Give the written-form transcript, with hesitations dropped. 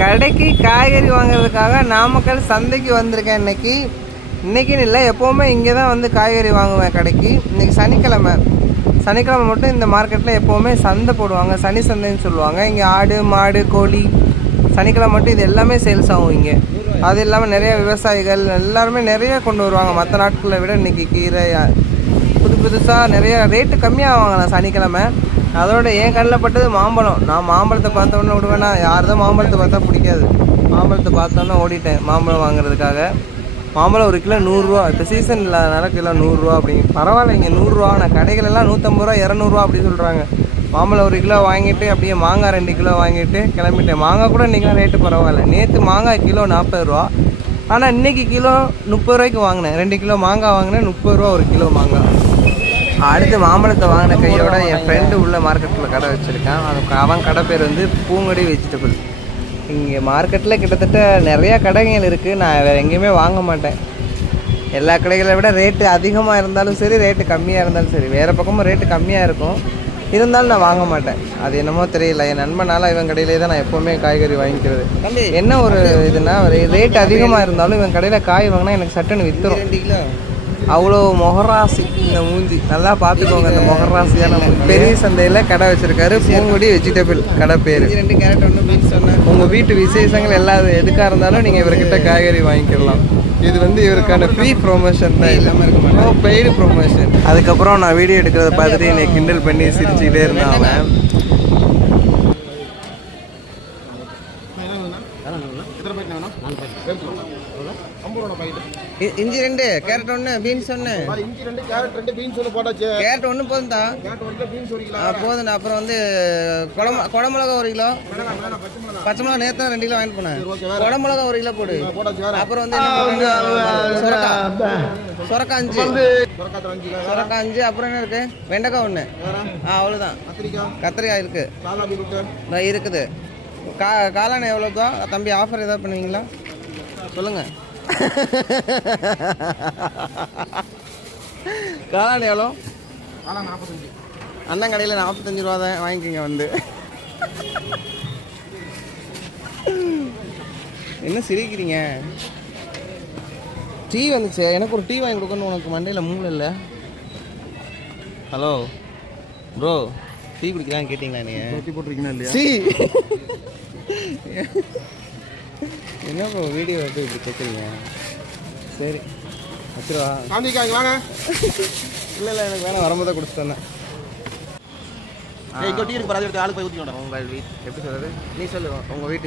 கடைக்கு காய்கறி வாங்குறதுக்காக நாமக்கல் சந்தைக்கு வந்திருக்கேன். இன்னைக்குன்னு இல்லை, எப்போவுமே இங்கே தான் வந்து காய்கறி வாங்குவேன் கடைக்கு. இன்றைக்கி சனிக்கிழமை மட்டும் இந்த மார்க்கெட்டில் எப்போவுமே சந்தை போடுவாங்க, சனி சந்தைன்னு சொல்லுவாங்க. இங்கே ஆடு மாடு கோழி சனிக்கிழமை மட்டும் இது எல்லாமே சேல்ஸ் ஆகும் இங்கே. அது இல்லாமல் நிறைய விவசாயிகள் எல்லாருமே நிறைய கொண்டு வருவாங்க. மற்ற நாட்களை விட இன்றைக்கி கீரை புதுசாக நிறைய ரேட்டு கம்மியாக வாங்கலாம் சனிக்கிழமை. அதோட என் கண்ணில் பட்டது மாம்பழம். நான் மாம்பழத்தை பார்த்தோன்னே விடுவேன்னா, யார் தான் மாம்பழத்தை பார்த்தா பிடிக்காது. மாம்பழத்தை பார்த்தோன்னே ஓடிட்டேன் மாம்பழம் வாங்குறதுக்காக. மாம்பழம் ஒரு கிலோ 100 இப்போ சீசன் இல்லாதனால கிலோ 100 அப்படிங்க. பரவாயில்ல, இங்கே 100. நான் கடைகளெல்லாம் 150 200 அப்படி சொல்கிறாங்க. மாம்பழம் 1 கிலோ வாங்கிட்டு அப்படியே மாங்காய் 2 கிலோ வாங்கிட்டு கிளம்பிட்டேன். மாங்காய் கூட இன்றைக்கெலாம் ரேட்டு பரவாயில்ல. நேற்று மாங்காய் கிலோ 40 ரூபா, ஆனால் இன்றைக்கி கிலோ 30 ரூபாய்க்கு வாங்கினேன். 2 கிலோ மாங்காய் வாங்கினேன், 30 ரூபா ஒரு கிலோ மாங்காய். அடுத்து மாம்பழத்தை வாங்கின கையோட என் ஃப்ரெண்டு உள்ள மார்க்கெட்டில் கடை வச்சுருக்கான். அவன் கடை பேர் வந்து பூங்கொடி வெஜிடபிள். இங்கே மார்க்கெட்டில் கிட்டத்தட்ட நிறையா கடைகள் இருக்குது. நான் வேறு எங்கேயுமே வாங்க மாட்டேன். எல்லா கடைகளை விட ரேட்டு அதிகமாக இருந்தாலும் சரி, ரேட்டு கம்மியாக இருந்தாலும் சரி, வேறு பக்கமும் ரேட்டு கம்மியாக இருக்கும், இருந்தாலும் நான் வாங்க மாட்டேன். அது என்னமோ தெரியல, என் நண்பனால இவன் கடையிலே தான் நான் எப்போவுமே காய்கறி வாங்கிக்கிறது. என்ன ஒரு இதுனா, ரேட்டு அதிகமாக இருந்தாலும் இவன் கடையில் காய் வாங்கினா எனக்கு சட்டுன்னு விற்றுரும். அவ்வளோ மொகராசி இந்த மூஞ்சி. நல்லா பார்த்துக்கோங்க இந்த மொகராசியான மூஞ்சி. பெரிய சந்தையில் கடை வச்சுருக்காரு, பூங்குடி வெஜிடபிள் கடை பேர். 2 கேரட் 1 பீன்ஸ் சொன்னேன். உங்கள் வீட்டு விசேஷங்கள் எல்லாம் எதுக்காக இருந்தாலும் நீங்கள் இவர்கிட்ட காய்கறி வாங்கிக்கலாம். இது வந்து இவருக்கான ஃப்ரீ ப்ரொமோஷன் தான், இல்லாமல் இருக்க மாட்டோம், பெய்டு ப்ரொமோஷன். அதுக்கப்புறம் நான் வீடியோ எடுக்கிறத பார்த்துட்டு என்னை கிண்டல் பண்ணி சிரிச்சுக்கிட்டே இருந்தான் அவன். இஞ்சி 2 கேரட் 1 பீன்ஸ் 1. இஞ்சி 2 கேரட் 2 பீன்ஸ் 1 போட்டாச்சு. கேரட் 1 போதும் தான். கேரட் 1 பீன்ஸ் 1 கிலோ போதும். அப்புறம் வந்து குடமிளகா 1 கிலோ. பச்சை மிளகா நேற்று 2 கிலோ வாங்கிட்டு போனேன். குடமிளகா 1 கிலோ போடு. அப்புறம் வந்து சுரக்காய் 5. அப்புறம் என்ன இருக்கு? வெண்டைக்காய் 1. அவ்வளோதான். கத்திரிக்காய் இருக்கு, இருக்குது. காளான் எவ்வளோ தான் தம்பி? ஆஃபர் ஏதாவது பண்ணுவீங்களா சொல்லுங்கள். காளான் எவ்வளோ? அண்ணன் கடையில் 45 ரூபா தான், வாங்கிக்கோங்க வந்து. என்ன சிரிக்கிறீங்க? டீ வந்துச்சு, எனக்கு ஒரு டீ வாங்கி கொடுக்கணும். உனக்கு மண்டையில் மூளை இல்லை. ஹலோ ப்ரோ, டீ குடிக்கலான்னு கேட்டிங்களா? நீங்கள் டீ போட்டிருக்கீங்களா இல்லையா? டீ என்ன ப்ரோ வீடியோ வந்து இப்படி கேட்குறீங்க? சரி வச்சுருவா. வாங்க. இல்லை எனக்கு வேணாம், வரும்போது குடிச்சிட்டு வந்தேன். டீ இருக்கு, ஆளுக்கு போய் ஊற்றிக்கணும். உங்கள் வீட் எப்படி சொல்கிறது? நீ சொல்லு, உங்கள் வீட்டு